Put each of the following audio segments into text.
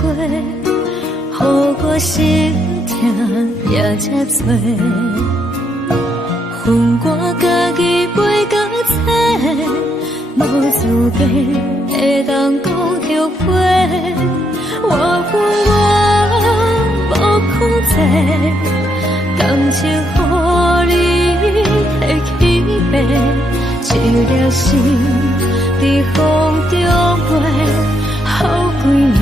过，予我心痛也才多。恨我家己袂到切，无资格会当讲后悔。我恨我无控制，感情予你提起白，一粒心在风中飞，好几暝。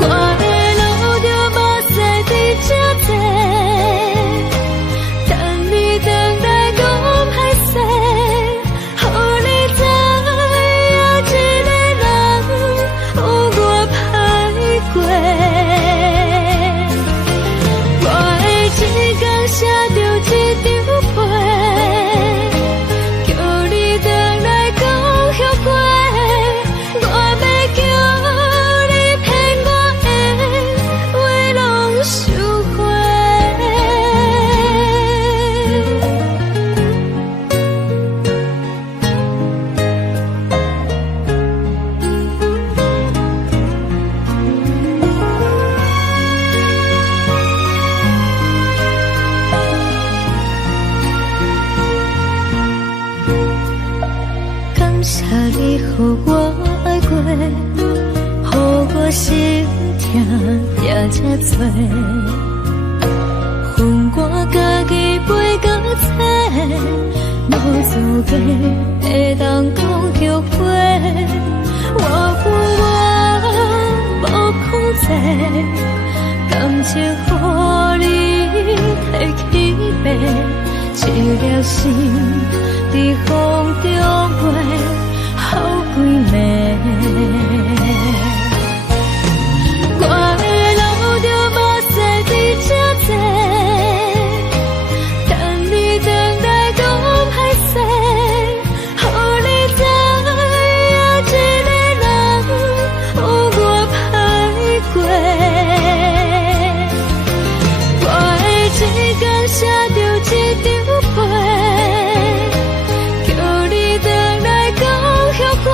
我的路就目屎在这多，等你等来讲歹势，予你知影一个人有我歹过。我的一天写着一张被，叫你回来讲后悔。我要叫你骗我的话拢收回。感谢你予我爱过，予我心痛也才多。恨我家己袂到切，无资格会当讲后悔。我恨我无控制，感情予你提起白，一粒心在风中飞，好几暝。我的路就目屎在这多，等你等来讲歹势，予你知影一个人有我歹过。我的一天写着一张被，叫你回来讲后悔。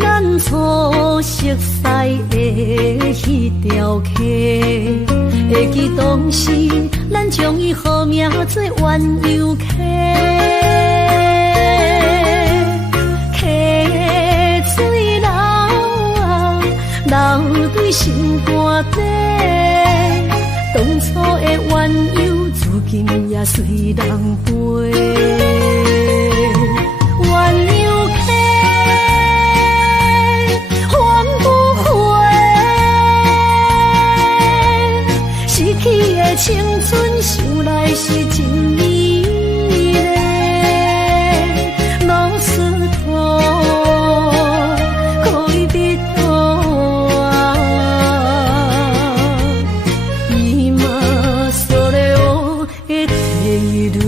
咱初熟悉的迄条溪，会记当时咱将伊号名做鸳鸯溪。溪水流啊，流对心肝底。当初的鸳鸯，至今也随人陪。鸳鸯溪，还不回。失去的青春，想来是真美丽。老师徒，可以别途啊，伊嘛所了的退路。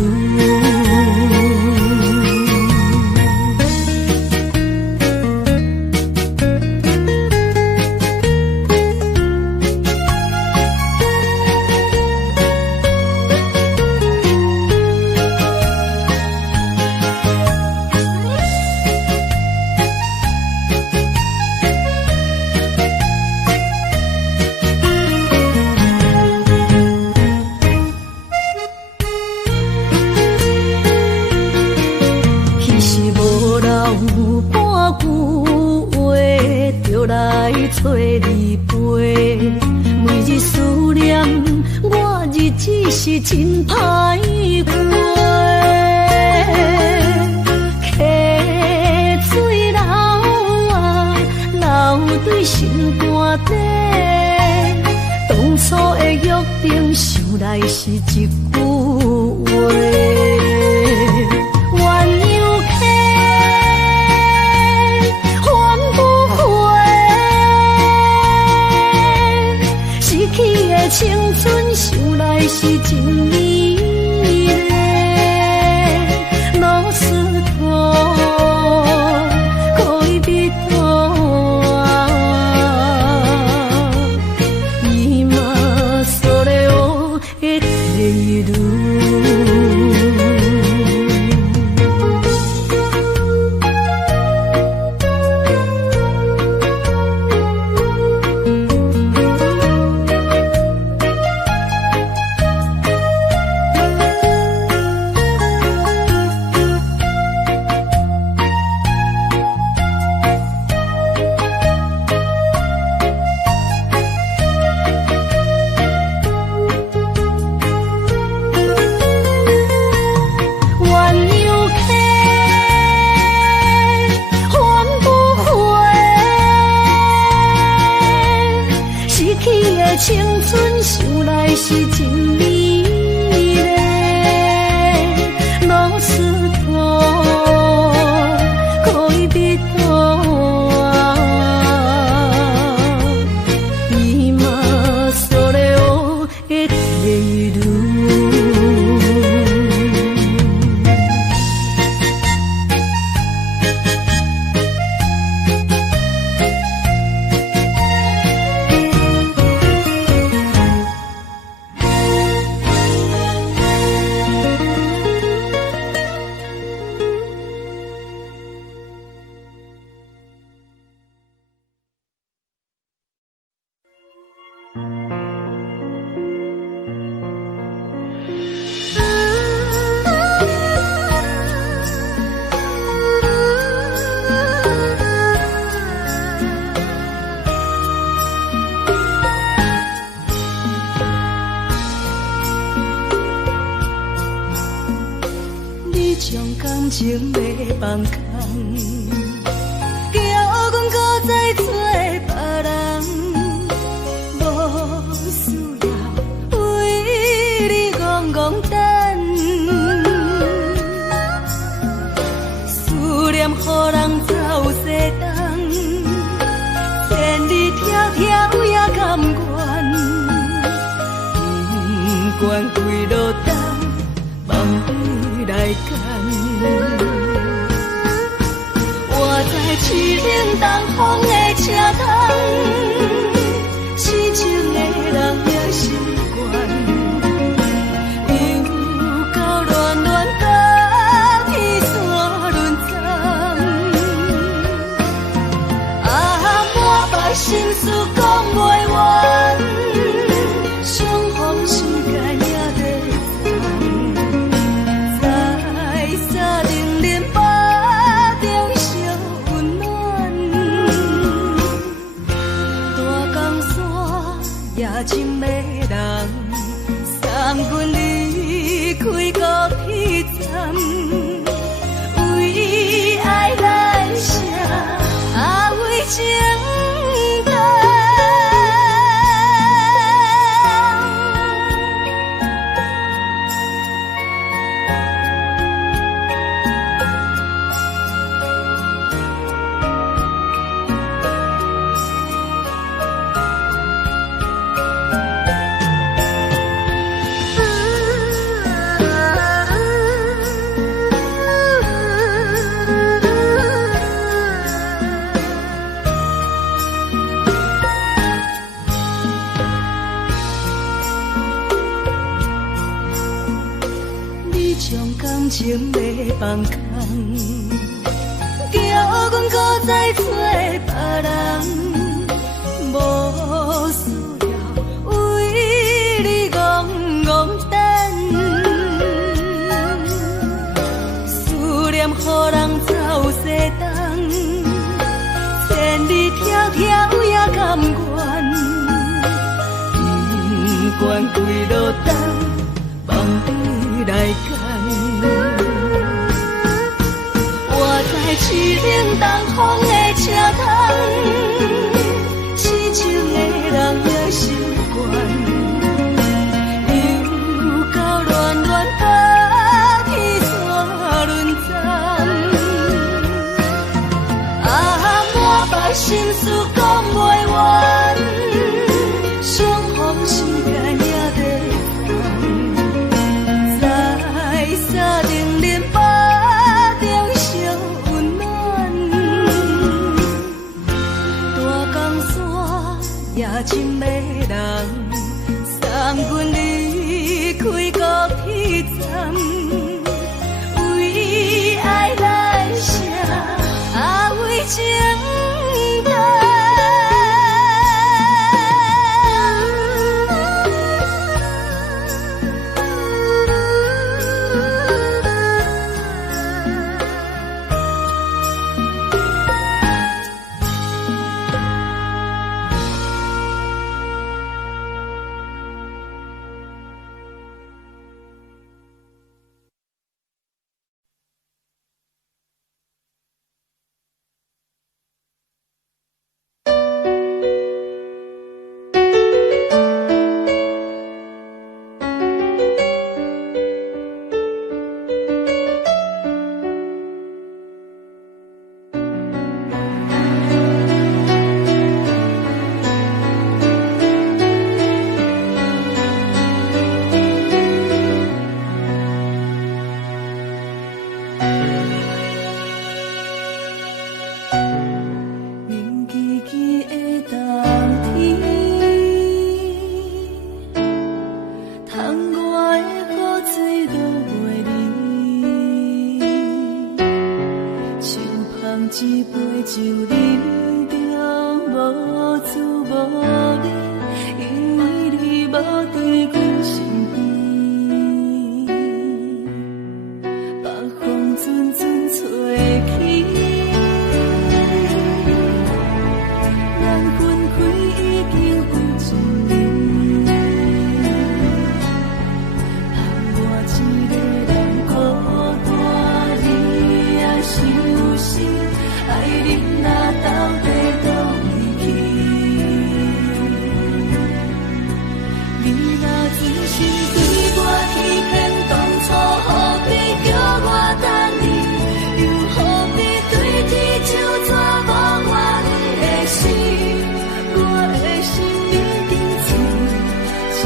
找你陪，每日思念，我日子是真歹过。溪水流啊，流对心肝底。当初的约定，想来是一句话。青春想来是真美丽，老师徒可以别途啊，伊嘛所了的退路。青春想来是真美丽，老师徒可以别途啊，伊嘛所了的退路。感情要放空，叫阮搁再做别人，无需要为你戆戆等，思念予人走西东，千里迢迢也甘愿，不管几路东，梦里来干。我在痴冷东风的车窗，痴情的人也习惯，又到乱乱甲彼线轮转，心事讲袂完，相逢时间也在沙定林巴中烧温暖，大江山夜深的人，送阮离开高铁站，为爱来写为情长。感情的放空，叫阮搁再找别人，无需要为你戆戆等，思念予人走西东，千里迢迢也甘愿，不管几路灯，望你来干。我在市冷东风的车窗，痴情的人也习惯，流到乱乱把天山轮站。满腹心事讲袂完，相逢时间也沙定林巴中烧温暖，大江山夜深的人，送阮离开高铁站，为爱来写为情长。一杯酒饮着无滋无味，因为你无伫阮身边，北风阵阵吹起，咱分开已经有一年，盼我一个人孤单，你也伤心。爱你若到底倒位去？你若真心对我欺骗，当初何必叫我等你？又何必对天就抓无我的心？我的心已经醉，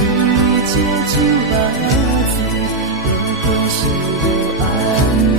因为这酒目睭，不过是无安宁。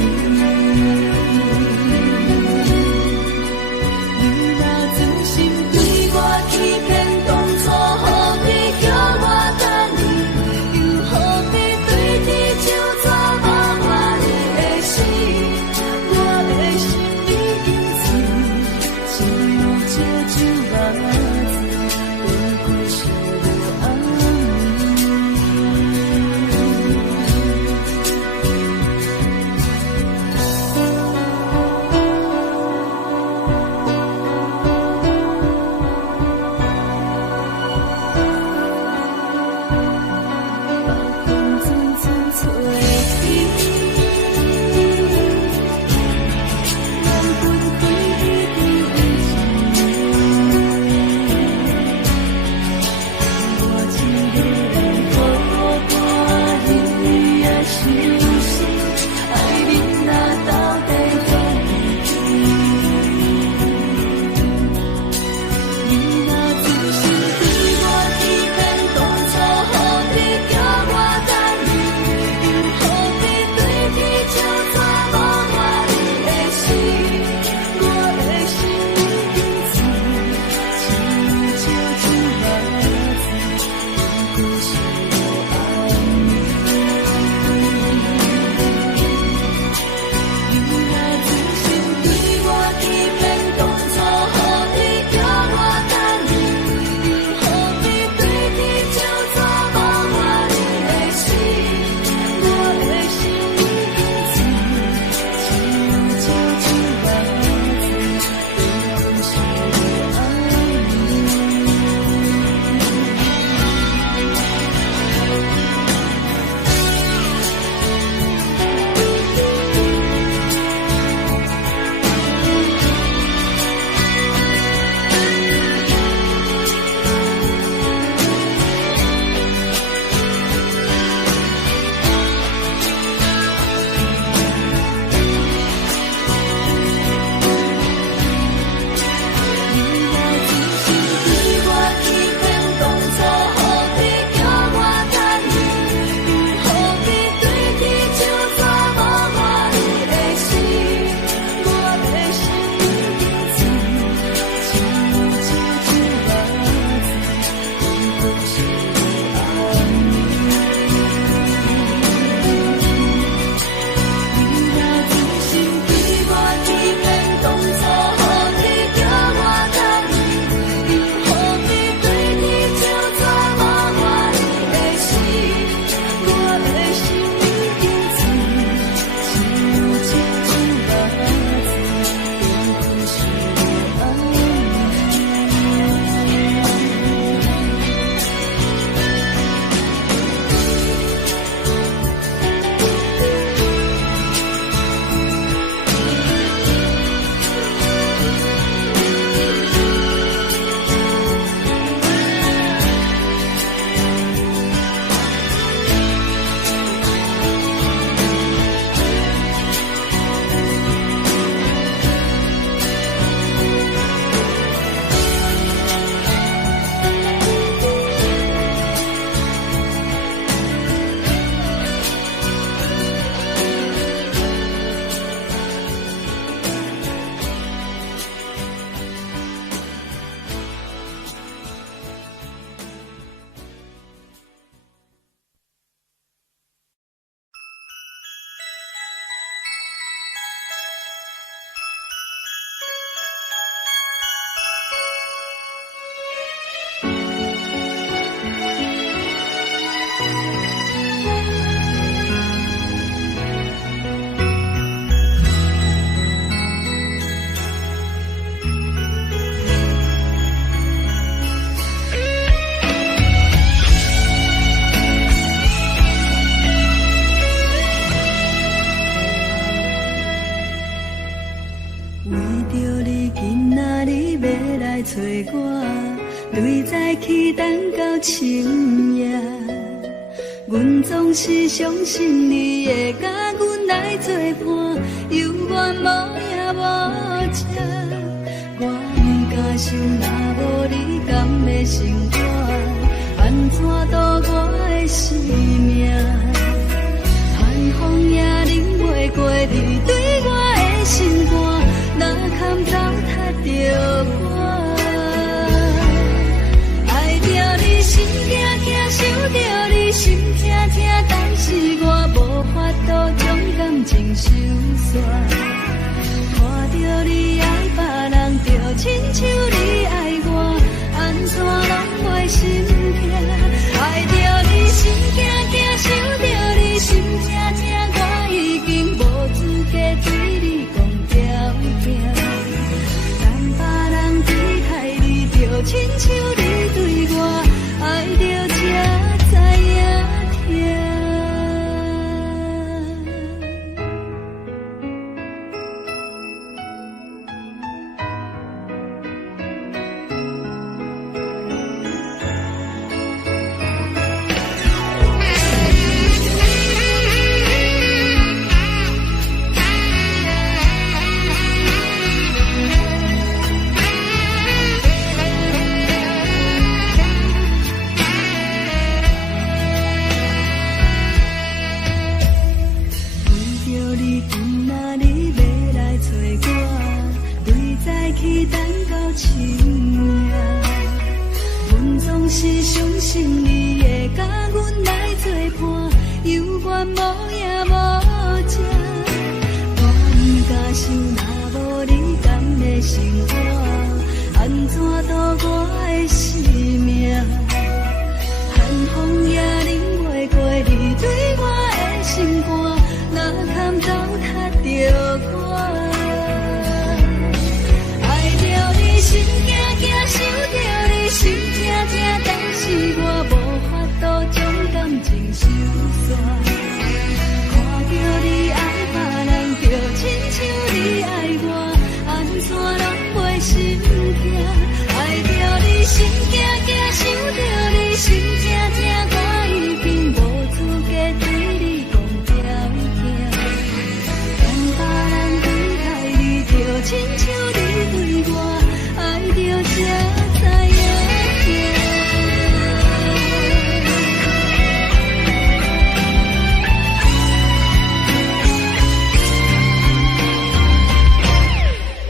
为着你今仔日要来找我，对早起等到深夜。阮总是相信你会甲阮来作伴，犹原无影无迹。我不敢想，若无你甘的生活，安怎度我的生命？寒风也忍袂过你对我的心肝，哪堪糟蹋着我？爱着你心痛痛，想着你心痛痛，但是我无法度将感情收煞。看着你爱别人，就亲像你爱我，安怎拢袂心痛？爱着你心痛痛，想着你心痛痛，我已经无资格对你讲条件。但别人对待你，就亲像你对我，爱着才知影痛。是相信你会甲阮来作伴，犹原无影无迹。我不敢想，若无你甘的生活，安怎度我的生命？寒风也忍袂过你对我的心肝，哪堪糟蹋着我？爱着你心惊惊，想着你心痛痛，但是我无法度将感情收煞。看着你爱别人，就亲像你爱我，安怎拢袂心痛？爱着你心惊惊，想着你心痛痛，我已经无资格对你讲条件。但别人对待你，就亲像你对我，爱着才知影痛。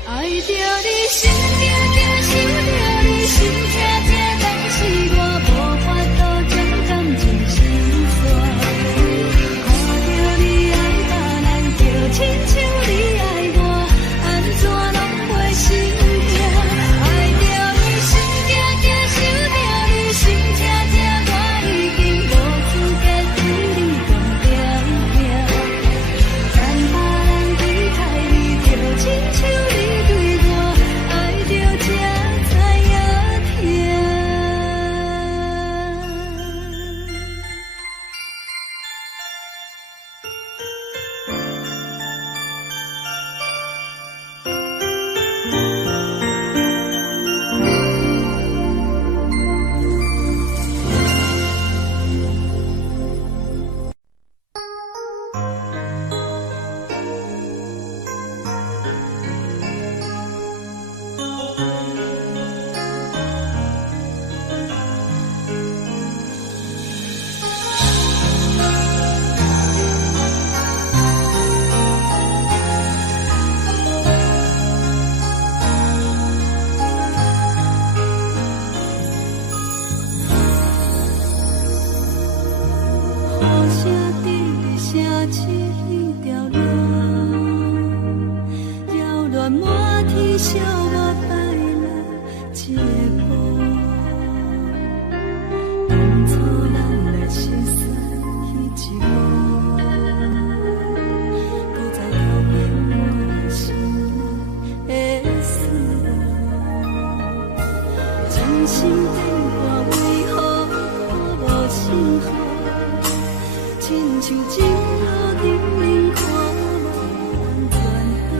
爱着你心痛痛，想着你心痛痛，但是我无法度将感情收煞。看着你爱别人，就亲像你爱我，安怎拢袂心痛？爱着你心痛痛，想着你心痛痛，我已经无资格对你讲条件。但别人对待你，就亲像你对我，爱着才知影痛。雨声滴声起条乱，扰乱满天笑我摆了一步。当初咱来相识迄一幕，搁再重演我心内的思念。真心变卦为何我无信号？亲像镜头顶面看无转好，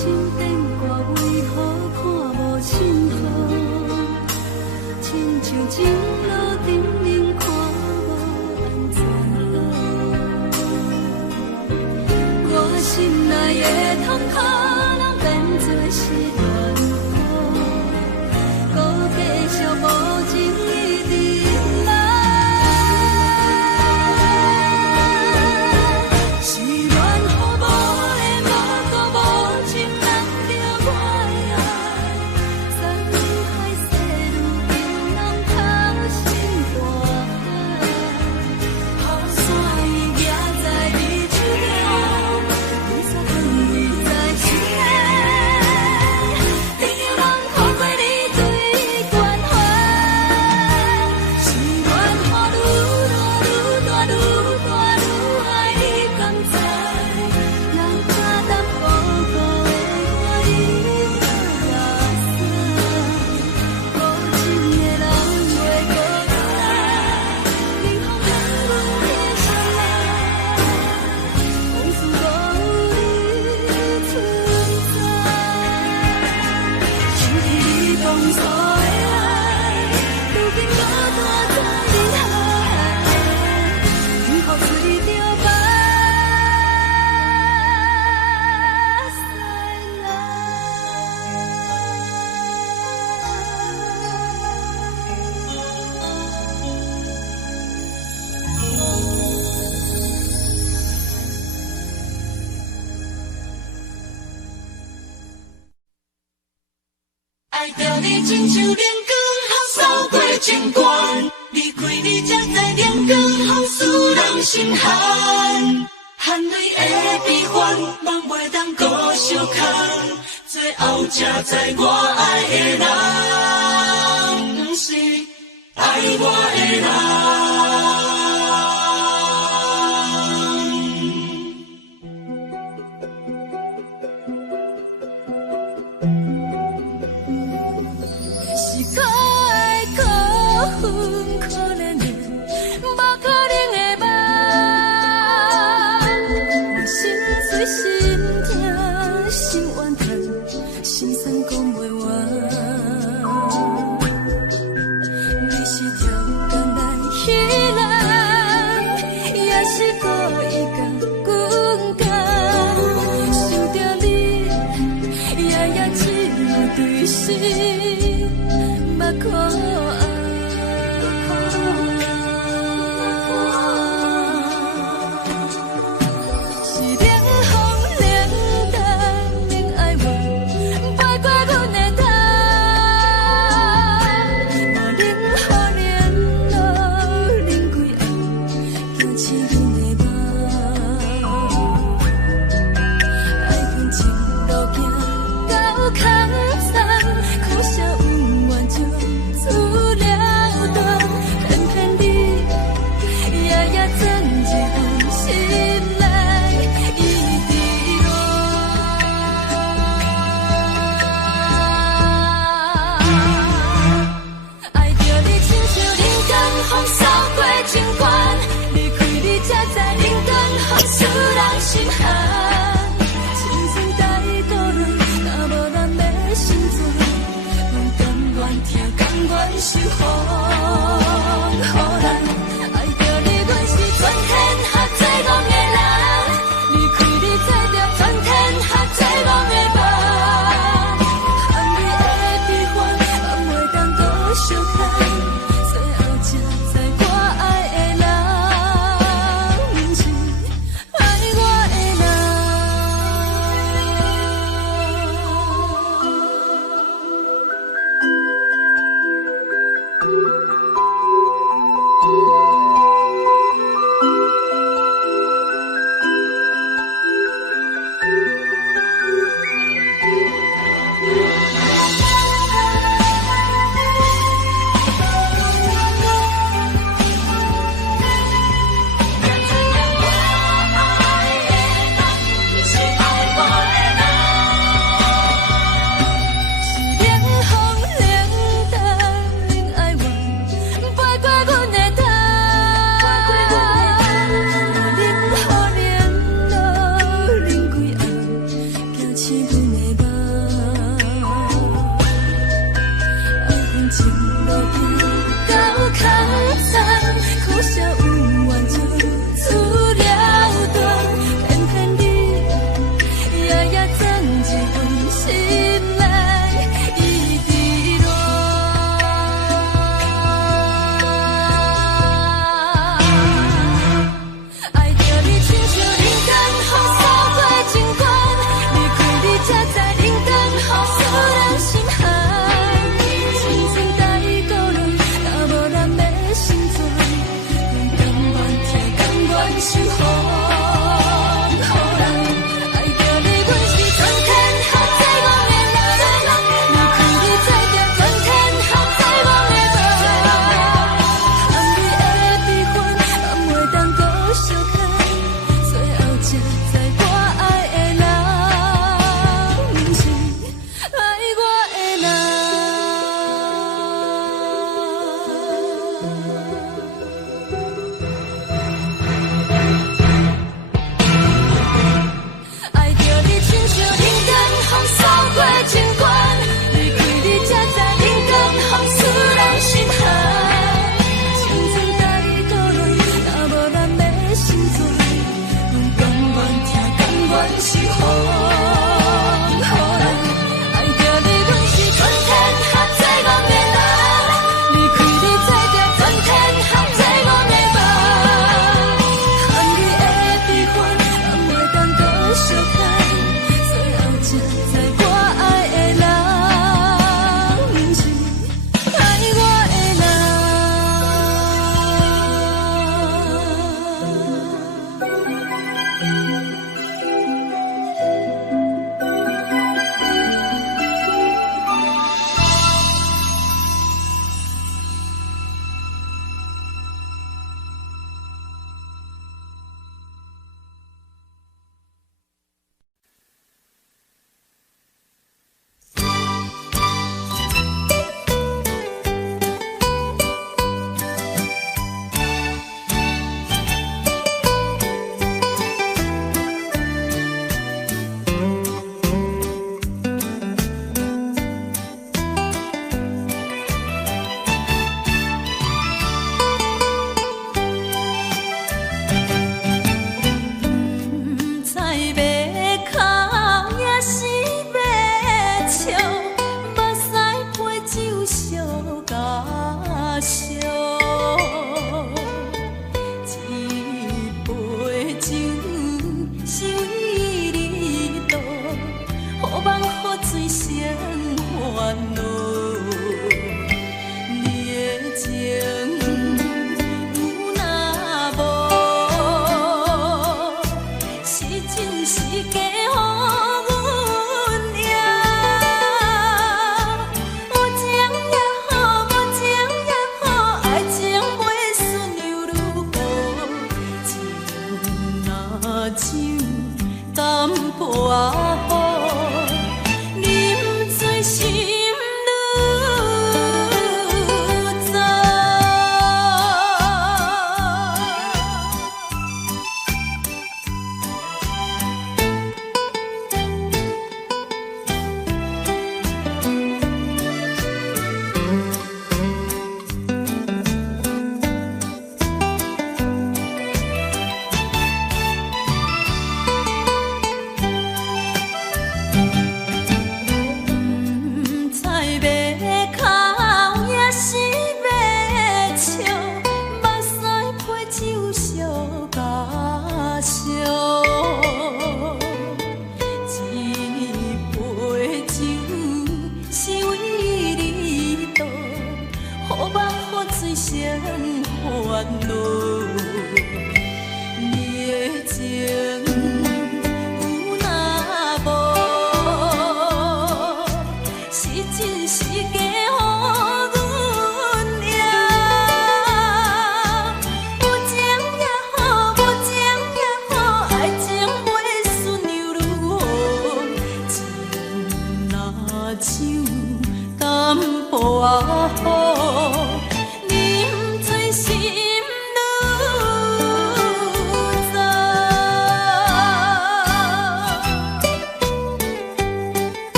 心变卦为何看无深雨？亲像情路灯明看无安怎好？我心内的痛苦，人变做是乱雨，搁继续无情一直来。是乱雨无的无故无情人着我的爱，山海细路中人头心肝海，雨伞伊举在你手中，雨伞放你在心内，天有人看过你对关怀，是乱雨愈大愈大愈大愈爱你甘知，人假淡薄薄的我已落山，无情的人袂搁再，冷风冷阮的心内，往事无你存在，想起你当初的爱，如今孤单在人海，如何随着目屎爱着你亲像连光扫过情关，离开你才知连光风使人心寒。含泪的悲欢，望袂当搁相牵，最后才知我爱的人，不是爱我的人。是可爱可恨可怜的，无可能的梦。我心碎心痛心怨叹，心酸讲袂完。你是条工来彼人，也是故意甲阮讲，想着你，夜夜只有对视。目看爱，是冷风冷淡冷爱我，摆过阮的头，无冷雨连落冷归暗，惊醒阮的梦。爱恨情路行到空山，苦笑有缘就。阮是风，爱着你，阮是春天合作我的人，离开你做着春天合作我的梦，含你的悲欢，人袂当搁相牵，最后才知我爱的人，不是爱我的人。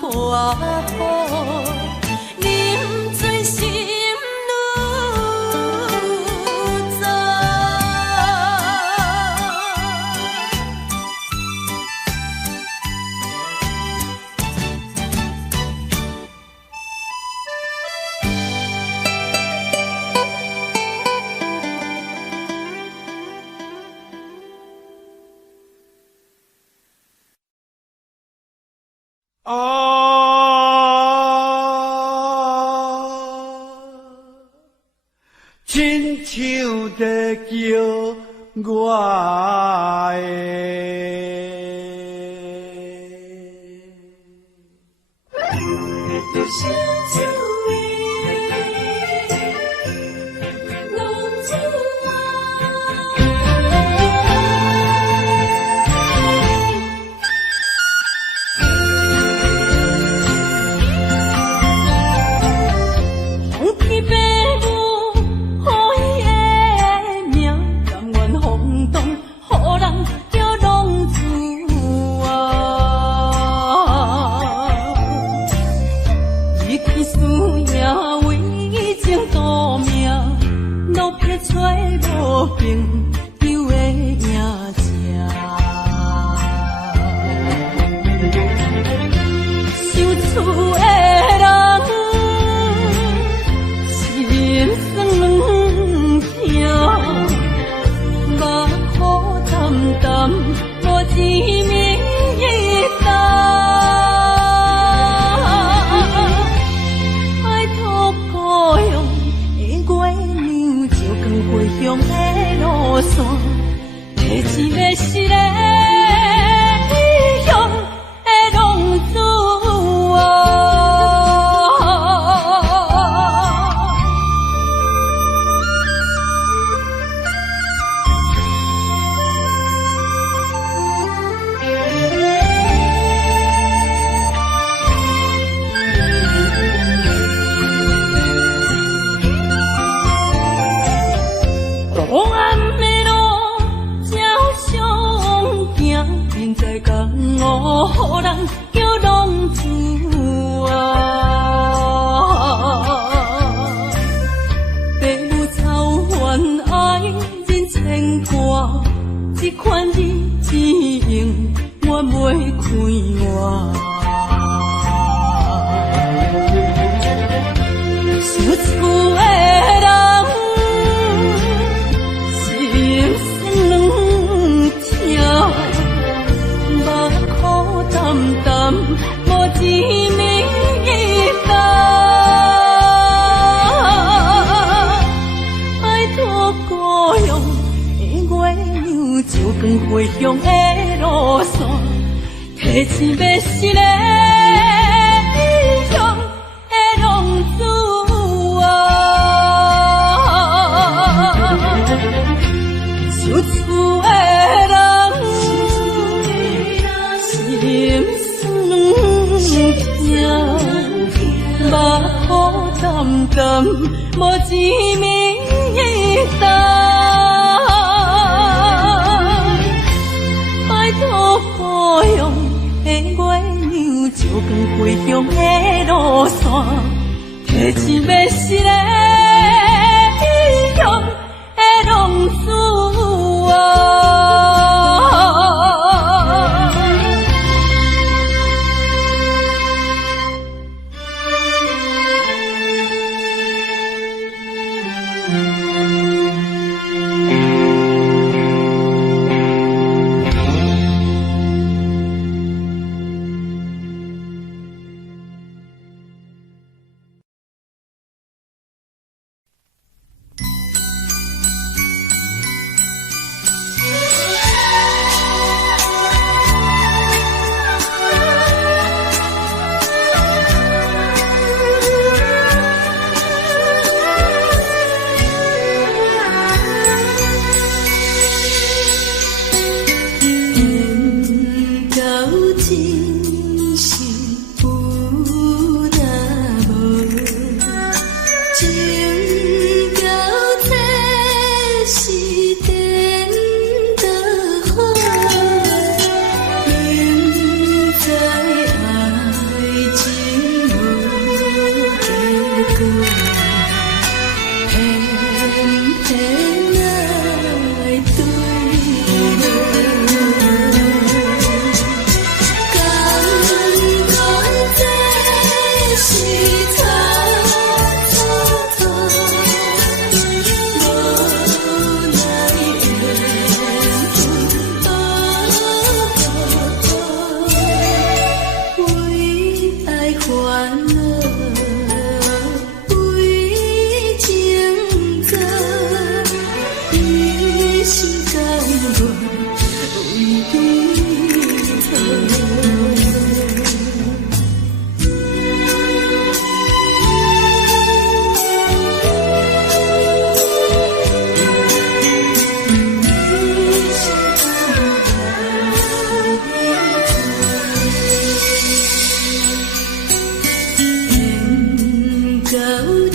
我好，啉醉心亲像在叫我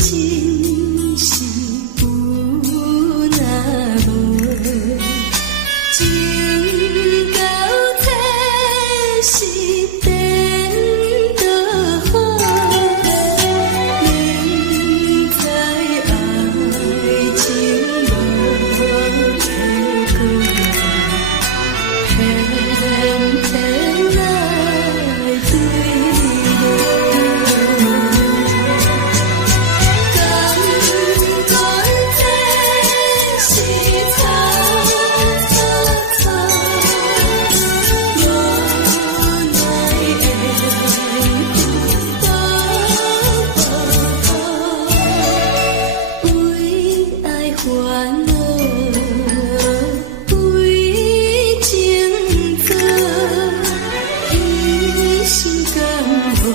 真是有那无，情到底是变多好？明知爱情无结果，偏偏来对我。感觉这是错错错，无奈的为爱烦恼，为情错，一心甘愿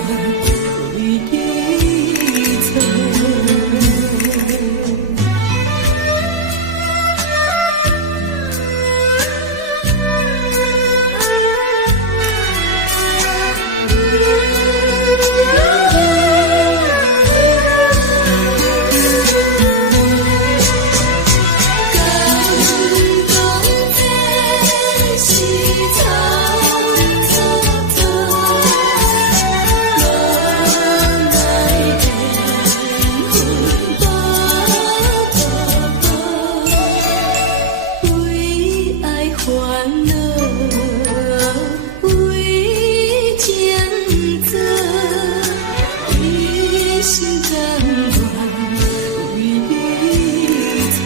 为你错。为爱烦恼，为情错，一心甘愿为你错。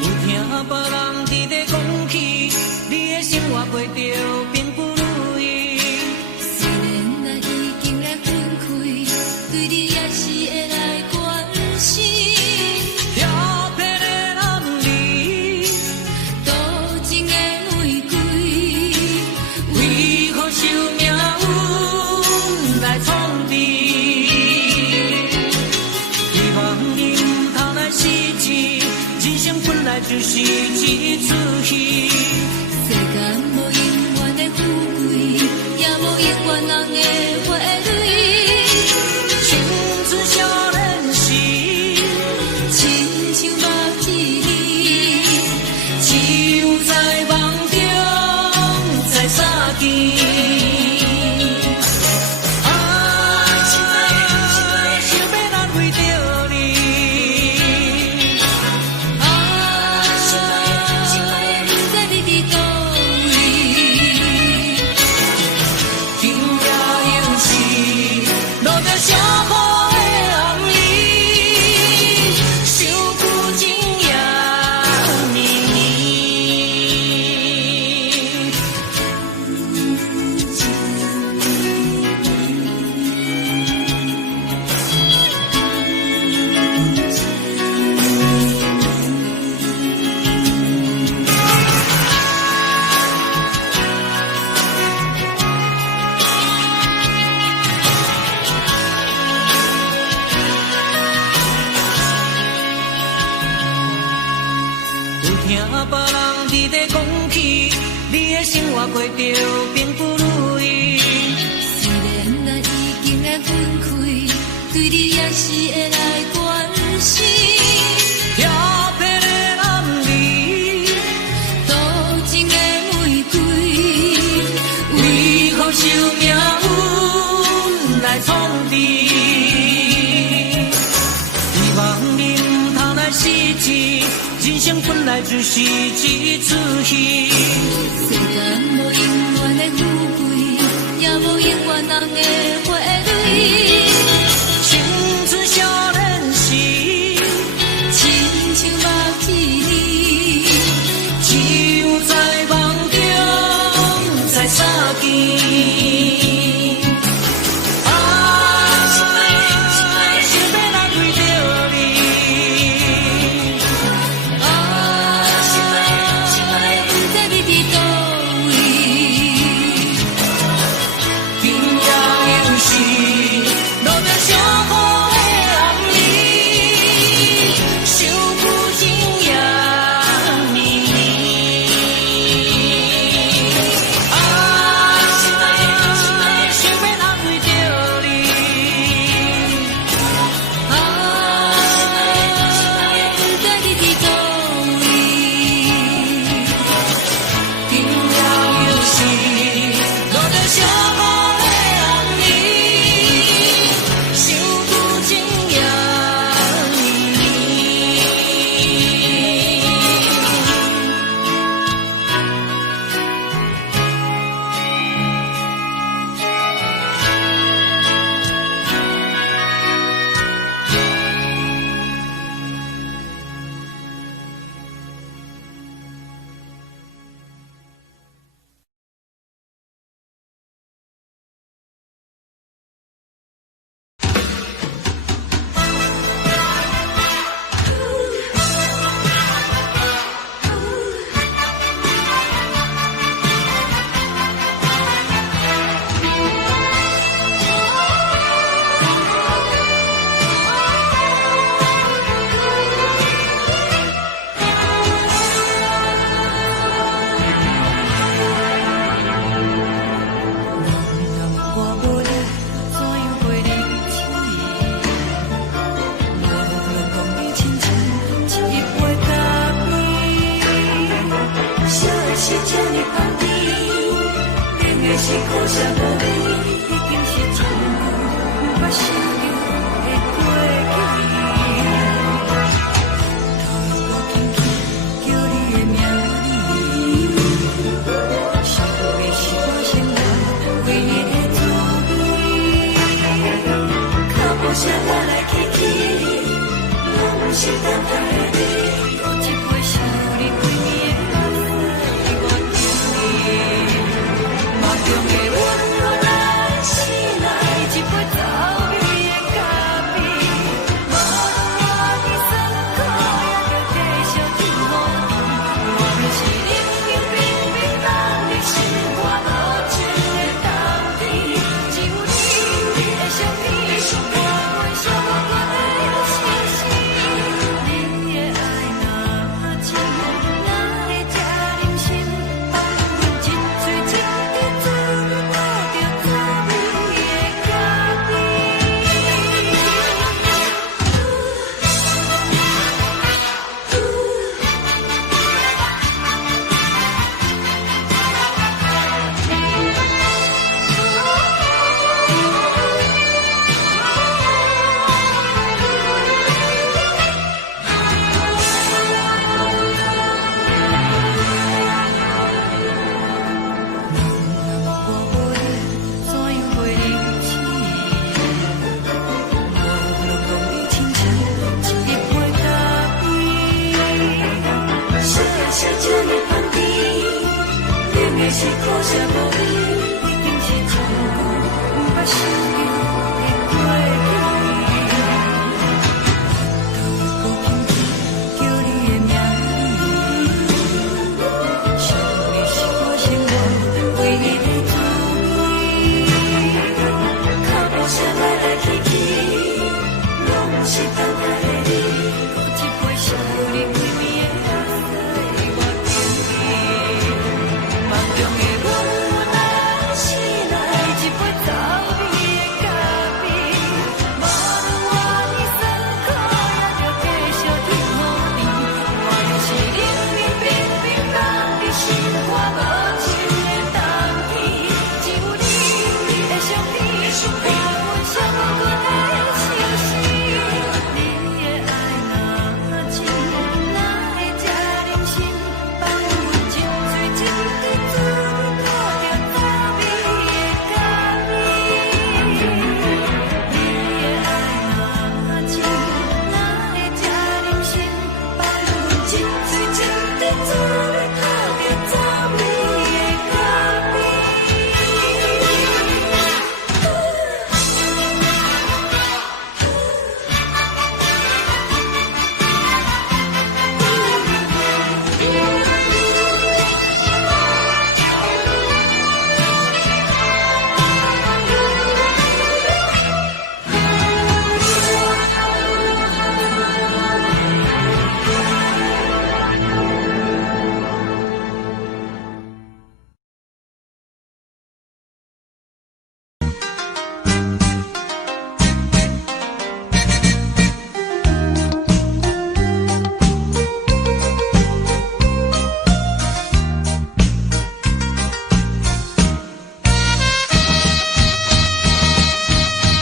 有听别人伫咧讲起，你的生活过着并不如意。虽然咱已经来分开，对你也是会来关心。漂泊的男儿，多情的玫瑰，为何受命运来创治？希望你唔通来失志，人生本来就是一出戏。世间无永远的富贵，也无永远人的花蕊。青春少年时，亲像目翕，只有在梦中才相见。听别人伫咧讲起，你的生活过着并不如意。虽然咱已经来分开，对你也是会来关心。漂泊的男儿，多情的玫瑰，为何受命运来创治？希望你唔通来失志，人生本来就是一出戏。世间无永远的富贵，也无永远人的花蕊。青春少年时，啥无你，已经是一句无法想着的过去。透过轻轻叫你的名字，想的是我生来唯一的滋味。脚步声来来去去，拢是等待你。有一杯想你几年的水，我敬你。梦中的温柔来醒来，一杯走味的咖啡。无论我的酸苦，也着继续甜乎甜。我不是冷冷冰冰人的心肝，无情的冬天。只有你的相片，我阮寂寞的心事。你的爱若真，哪会这忍心？放阮一嘴一滴珠，倒着滋味的咖啡。怎样会离弃？无论讲你亲像一杯咖啡，小的是这呢香甜，冷的是苦涩无味，已经是一句无法想着的过去。透过轻轻叫你的名字，想的是我生来唯一的滋味。脚步声来来去去，拢是等待你。有一杯想你几暝的水，我敬你。梦中的温柔来醒来，一杯走味的咖啡。无论我的酸苦，也着继续甜乎甜。我就是冷冷冰冰人的心肝，无情的冬天。只有你的相片，我阮寂寞的心事。你的爱若真，哪会这忍心？放阮一嘴一滴珠，倒着滋味的咖啡。你的爱若真，哪会这忍心？放阮一嘴一滴珠，倒着滋味的咖啡。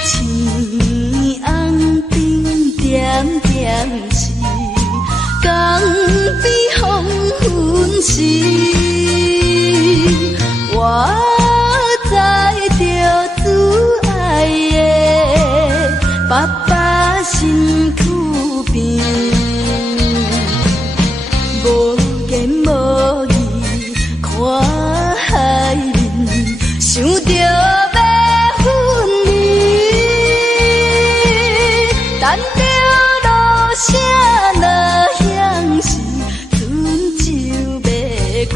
天红顶点点是江边黄昏时，我知着挚爱的爸爸身躯边，无言无语看海面，想着要分离，等着落声若响时，船就要开。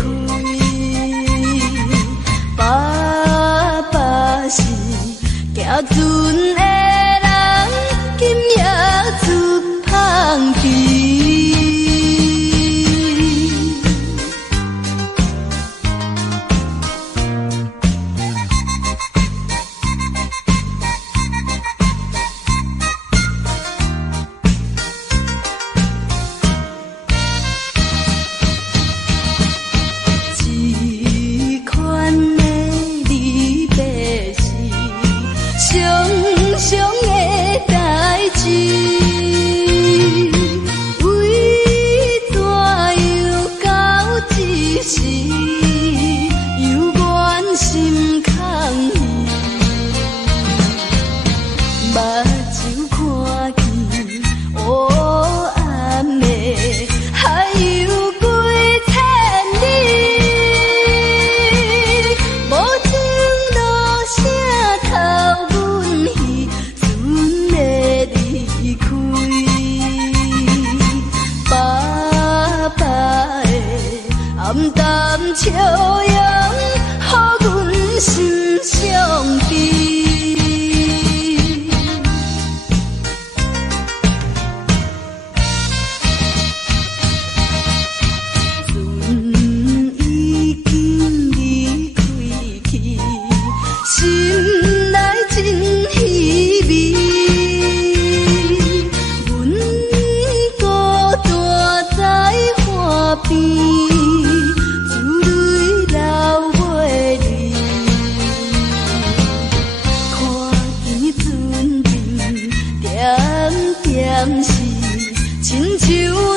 亲像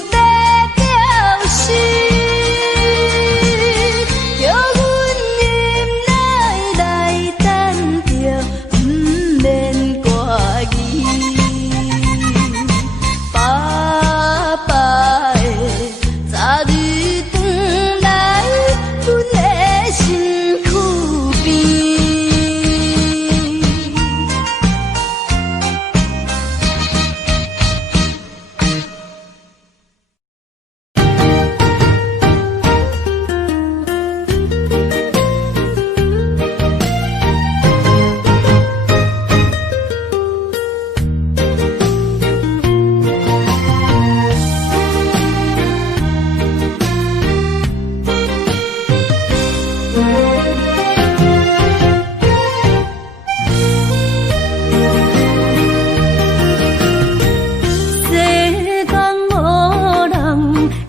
在叫声，叫阮忍耐来等着，不免挂意。爸爸的早日转来阮的身躯边。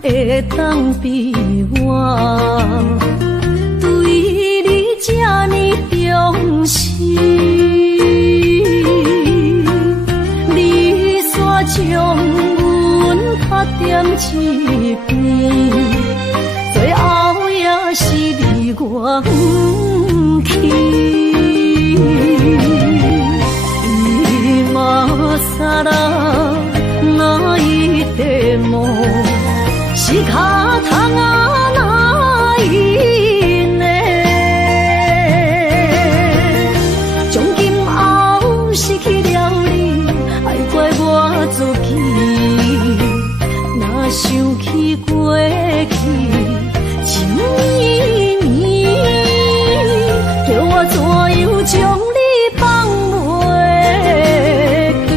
会当比我对你这呢重视，你煞将阮较点一边，最后也是你我不去。今さら泣いても仕方がないね。从今后失去了你，爱怪我自己。若想起过去情绵绵，叫我怎样将你放袂记？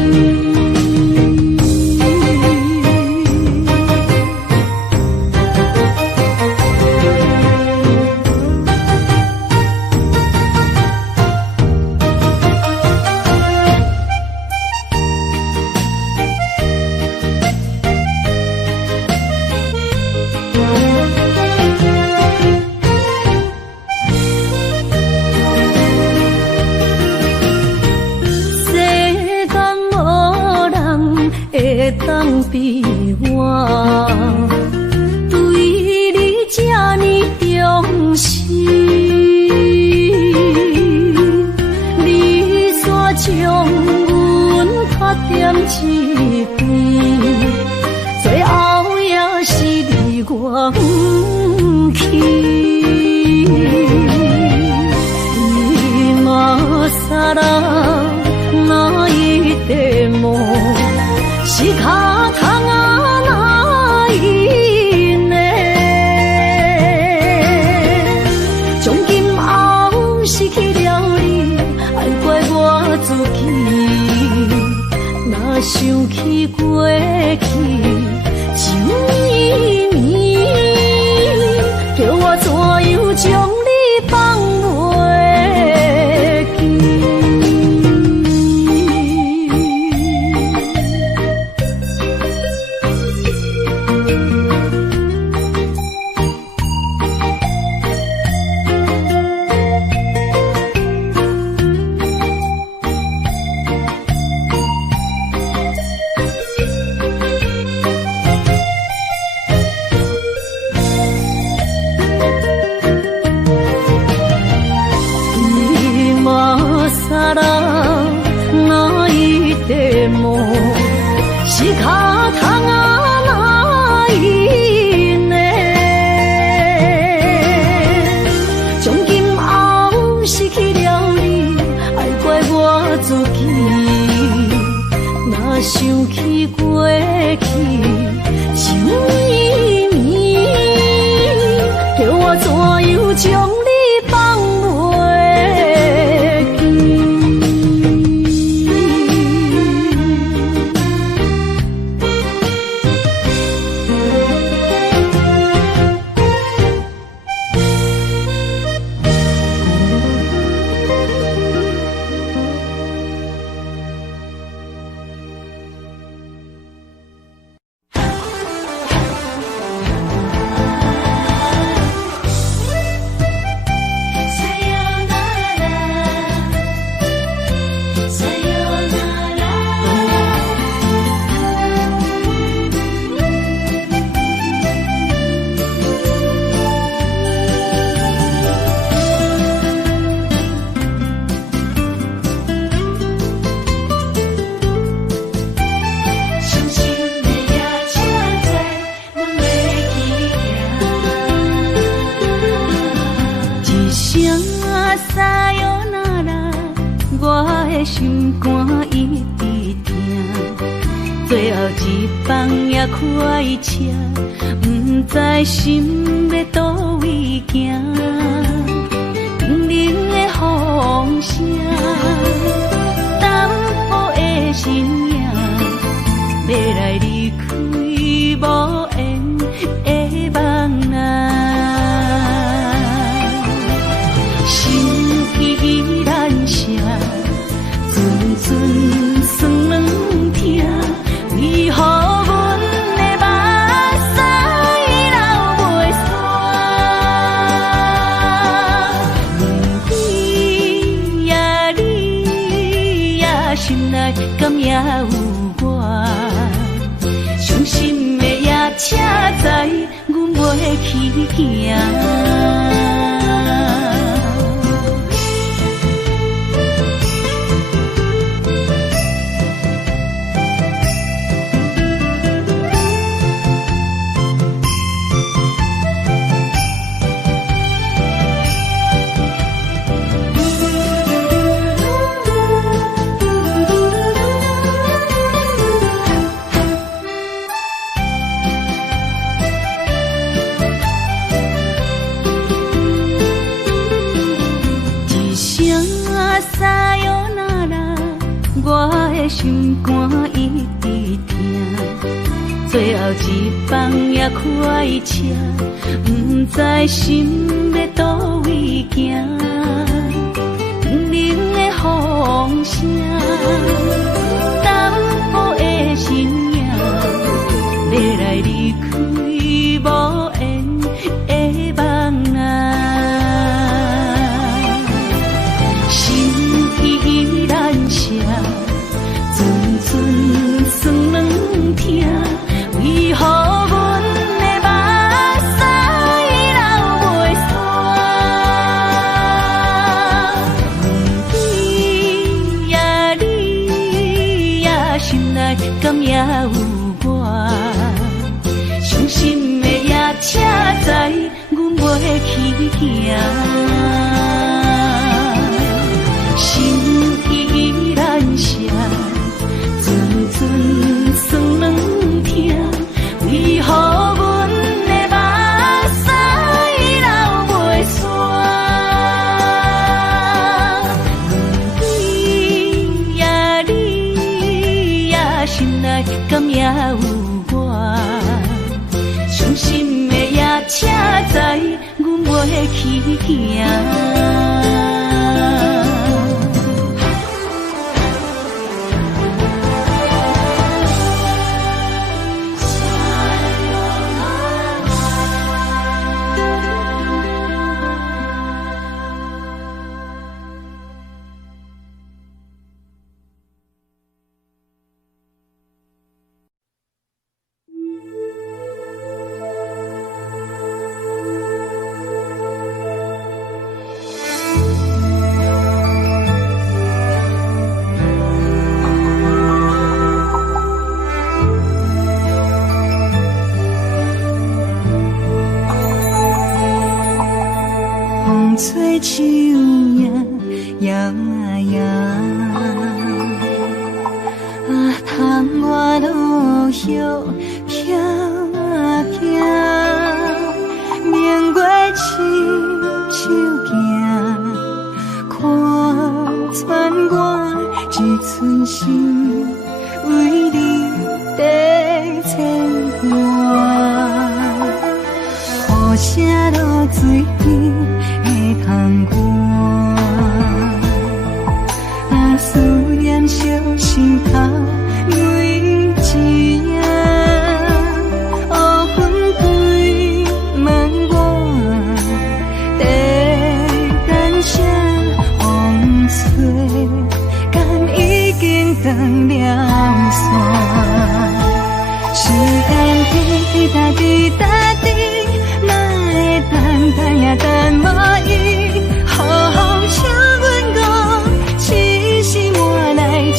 放也开车，不知心要倒位行。冷冷的风声，淡薄的身影，要来离开无缘的梦啊。心依然舍，阵阵酸软痛，为何阮的目屎流袂煞？问你呀，你呀，心内敢也有我？伤心的也车载，阮袂去行。心肝一直疼，最后一放也开车，不知心要倒位行。冷冷的风声，淡薄的身影，要来离开无缘的梦啊。心依然舍。阵阵酸软痛，为何阮的目屎流袂煞？问你呀，你呀，心内敢也有我？伤心的也车载，阮袂去行。心依然舍。阵阵酸软痛，为何阮的目屎流袂煞？问你呀，你呀，心内敢也有我？伤心的也车载，阮袂去行。吹树叶摇啊摇，窗外落叶飘啊飘，明月深手行，看穿我一寸心，为你在牵挂，雨声落水边。通过，思念小心头泪一夜，黑云对问我，在等啥风吹，敢已经断了线，时间滴答滴答滴，哪会等也等无伊。好好请阮讲，痴心换来一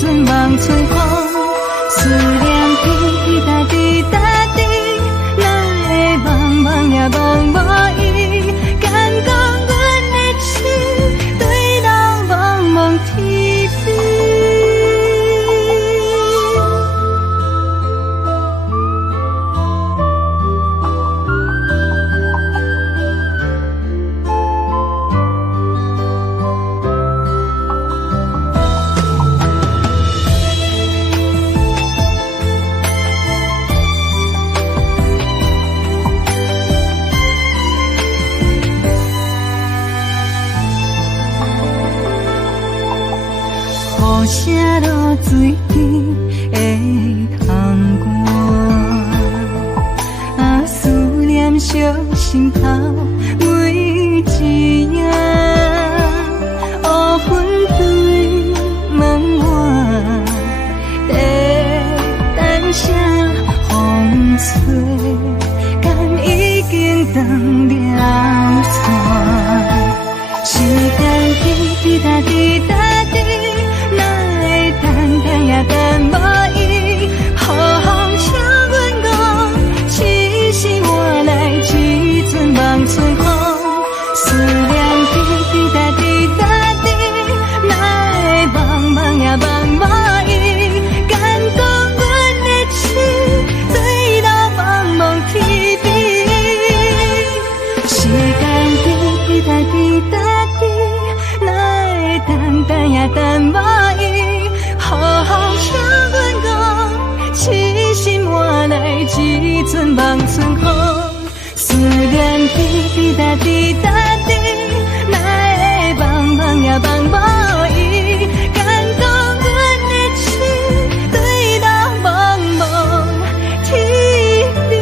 阵梦吹风，思念滴答滴答滴，哪会茫茫也茫无伊，敢讲阮的情对人茫茫天边。水甜的空寒，啊，思念烧心头每一夜，乌云对门外，在等啥风吹，敢已经断了线。时间滴滴答滴答滴，哪会等等也等无伊？好风请阮讲，痴心换来一阵望春风。思念滴滴答滴答滴，哪会茫茫也茫无伊？敢讲阮的情坠落茫茫天边？时间滴滴答滴答。等也等无伊，好风请阮讲，痴心换来一阵望春风。思念滴滴答滴答滴，哪会茫茫也茫无伊？敢讲阮的情坠落茫茫天边？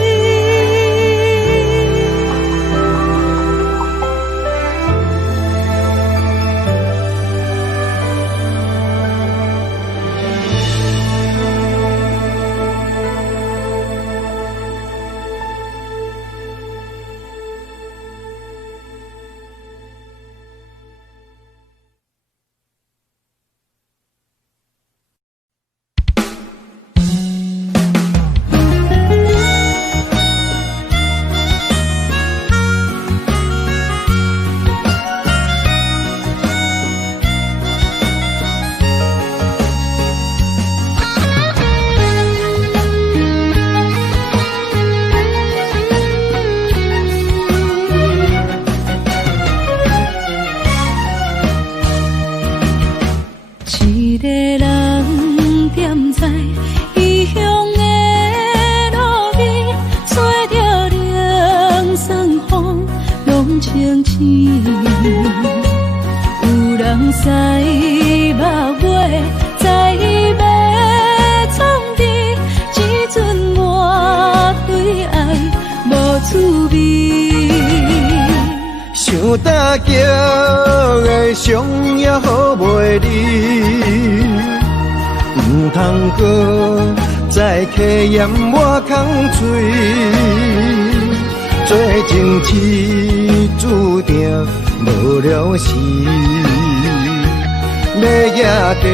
大桥的伤也好袂离，唔通搁再客嫌我空嘴，做情痴注定无了时，要野地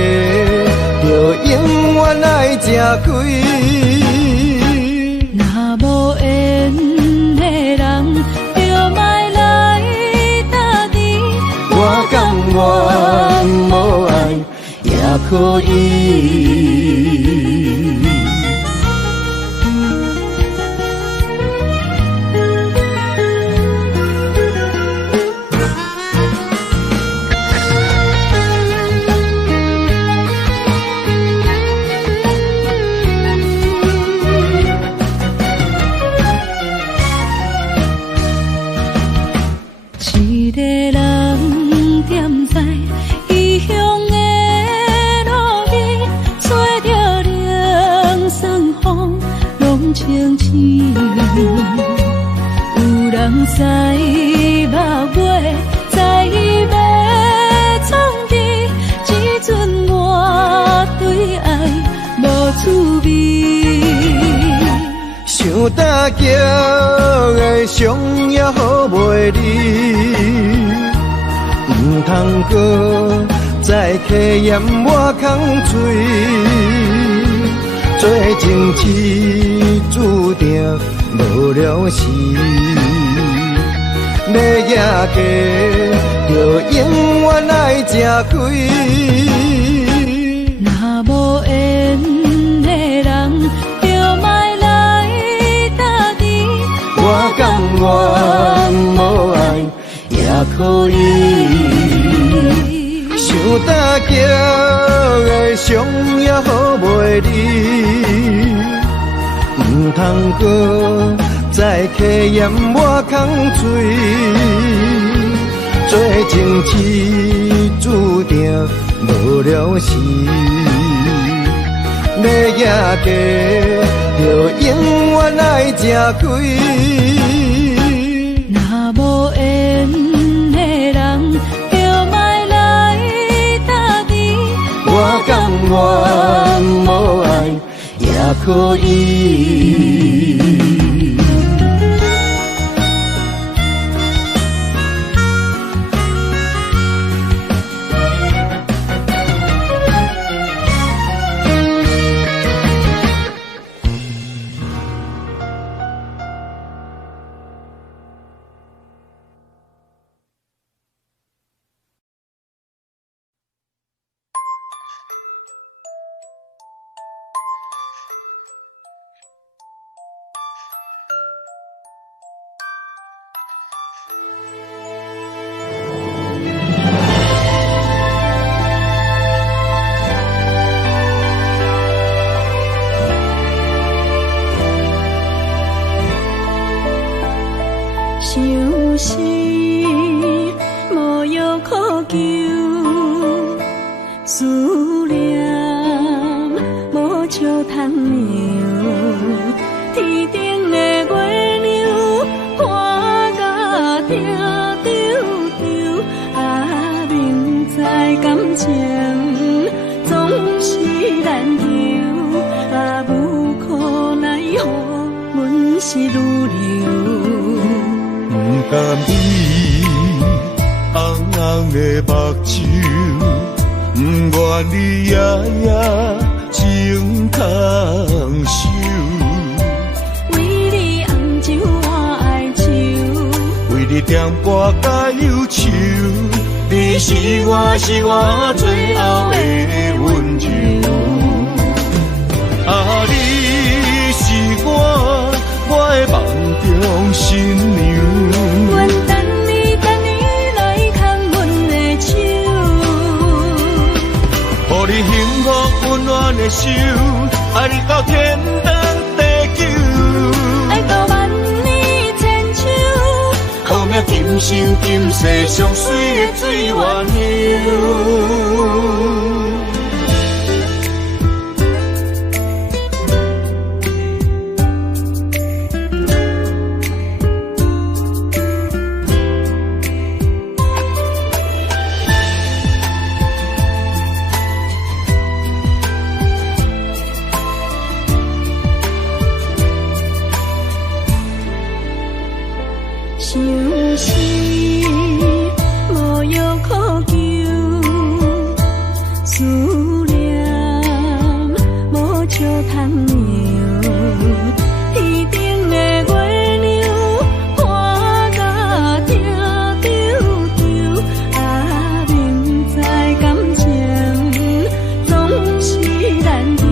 就永远爱吃亏。若无缘的人，就莫来打你。我甘愿无爱也可以。一个人踮在异乡的路边，吹着凉爽风，拢清醒。有人知目尾，知要创治，只准我对爱无滋味。想大桥的伤也好袂离，唔通搁再客嫌我空嘴，做情痴注定无了时，要野家就永远爱吃亏。若无缘的人，就莫来打你。我甘愿无爱也可以。想大桥的伤也好袂离，唔通搁再客嫌我空嘴，做情痴注定无了时，要行过，就永远爱吃亏。若无缘的人，就莫来搭伊。我甘愿无爱也可以。想是无药可救，思念无笑通描。天顶的月亮看甲定丢丢，啊，明知感情总是难求，啊，无可奈何，阮是愈流。不甘你红红的目睭，不愿你夜夜情空守。为你红酒换哀愁，为你点歌甲忧愁，你是我最后的温柔。啊，你是我的梦中新娘。阮等你来牵阮的手，予你幸福温暖的手，爱你到天长地久，爱到万年千秋，好命今生今世上水的水源流。想是无药可救，思念无笑通描。天顶的月亮看甲定丢丢，啊，明知感情总是难求，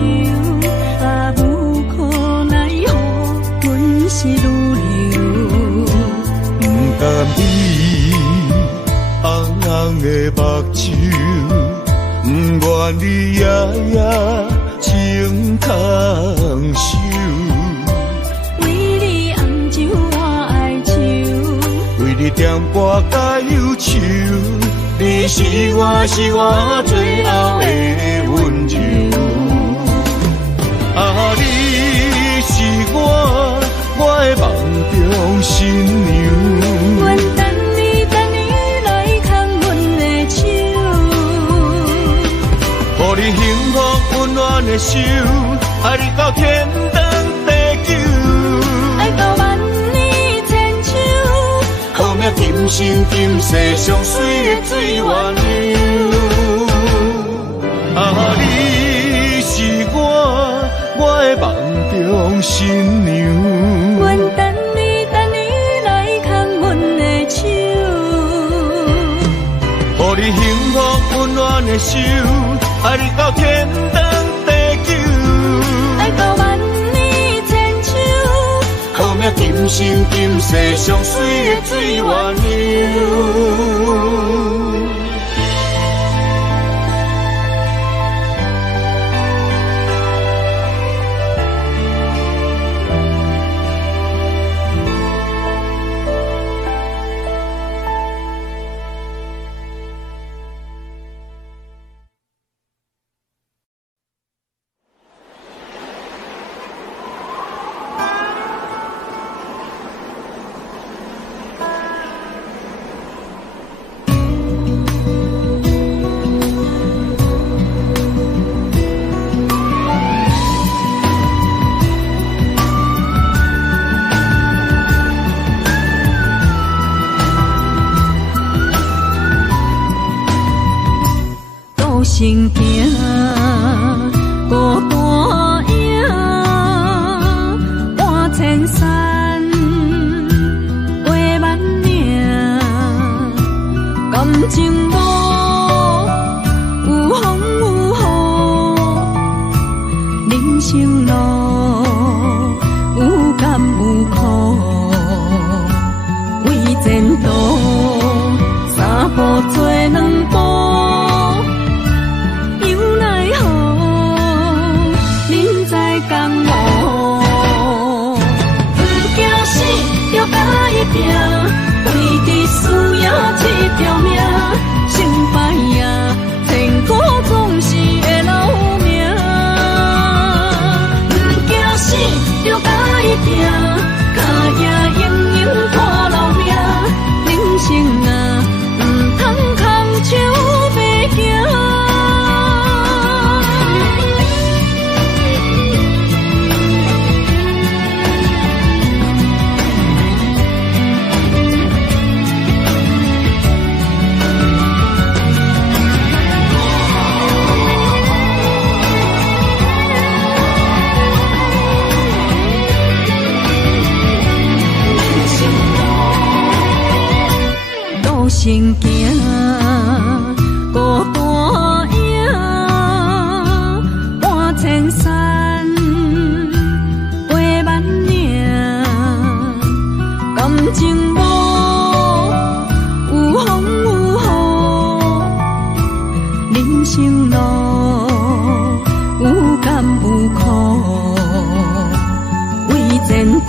啊，无可奈何，阮是愈流。不甘你红红的目睭，不愿你夜夜情空守。为你红酒换哀愁，为你点歌甲忧愁，你是我最后的温柔。啊，你是我的梦中新娘。阮等你来牵阮的手，予你幸福温暖的手，爱你到天长地久，爱到万年千秋，好命今生今世上水的水源流。啊，你是我的梦中新娘。阮等你来牵阮的手，予你幸福温暖的手，爱你到天长地久，爱到万年千秋，好命今生今世上水的水源流。行行，孤单影，半千山，过万岭，感情无有风有雨，人生路有甘有苦，为前途三步做两步。为你需要这条命，成败也天苦总是会留名。不惊死，就甲伊拼，脚也硬硬拖老命。人生啊，唔通空手白行。行行，孤单影，半千山，过万岭，感情无有风有雨，人生路有甘有苦，为前途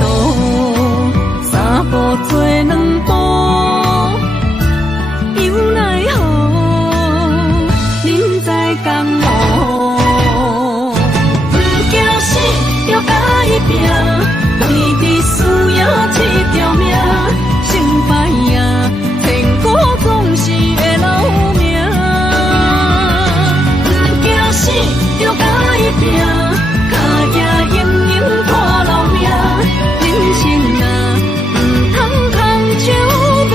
三步做两步。为你需要这条命，成败也天苦总是会留名。不惊死，就甲伊拼，脚也硬硬拖老命。人生啊，唔通空手白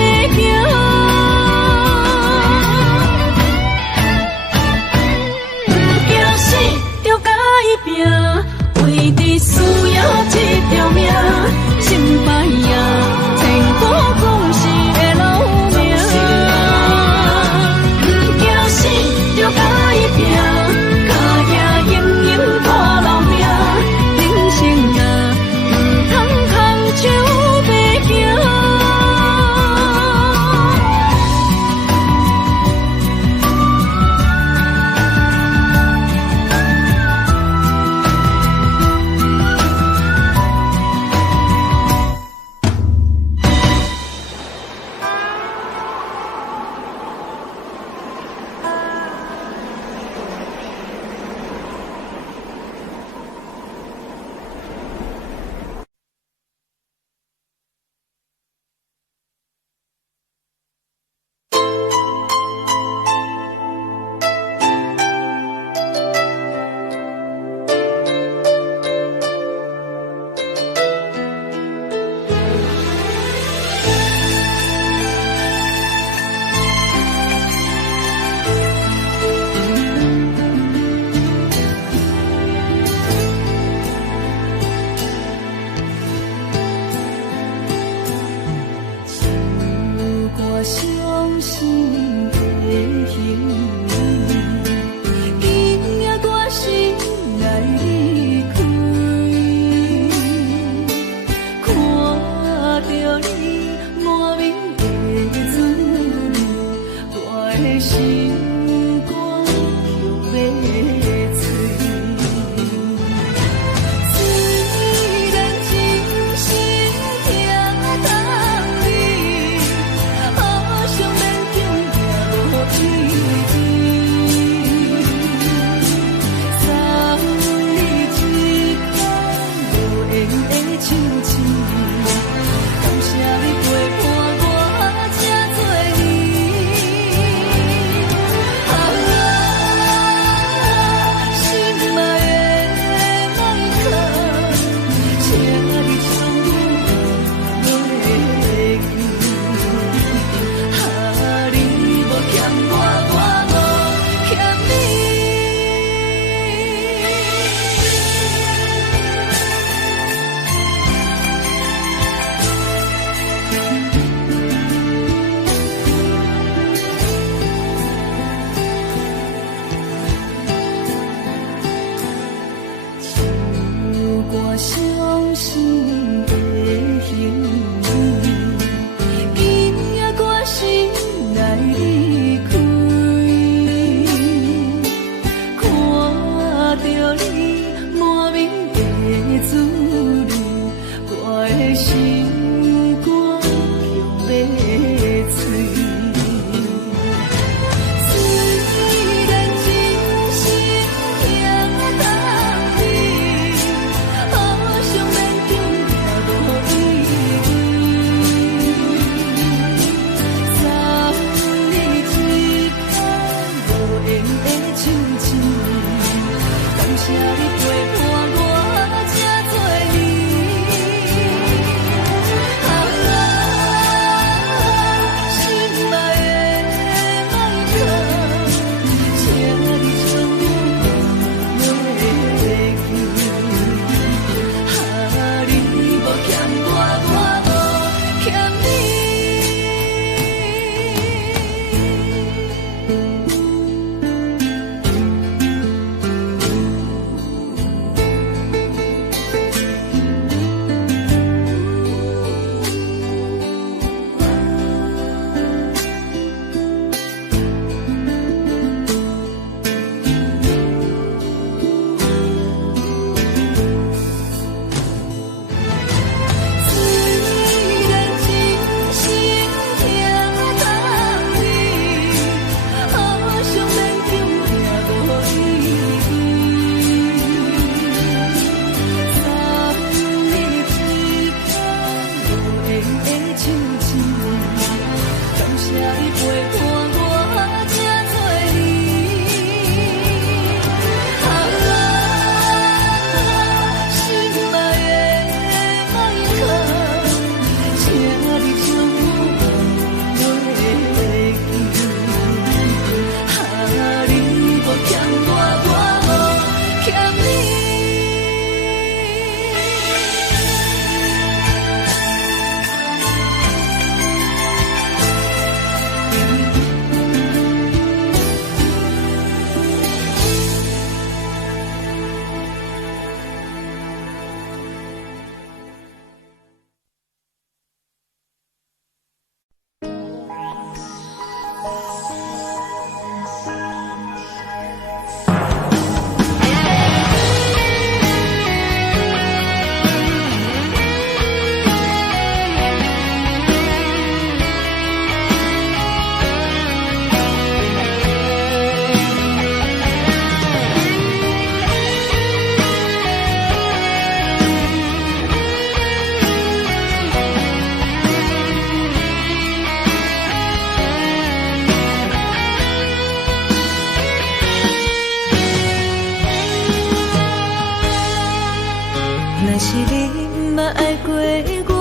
过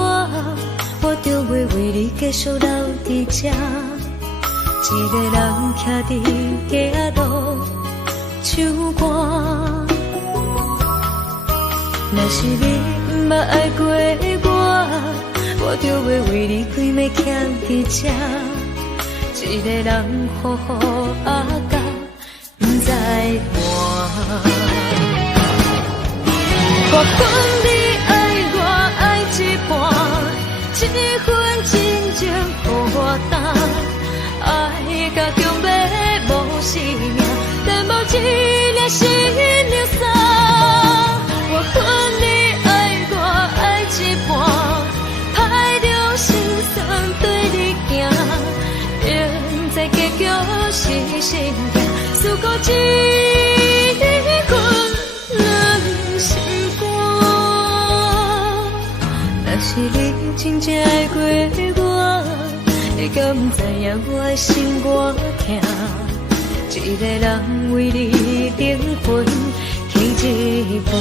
我就袂为你继续留伫这。一个人徛伫街仔路唱歌。若是你毋捌爱过我就袂为你开门徛伫这。一个人好好啊甲不知半。我分你爱我爱一半，这份真情予我担。爱甲强要无生命，但无一粒心流洒。我分你爱我爱一半，歹着心酸对你行。现在结局是心痛，思过一份软心肝。若是你真正爱过我，你敢知影我的心偌痛？一个人为你灵魂去一半。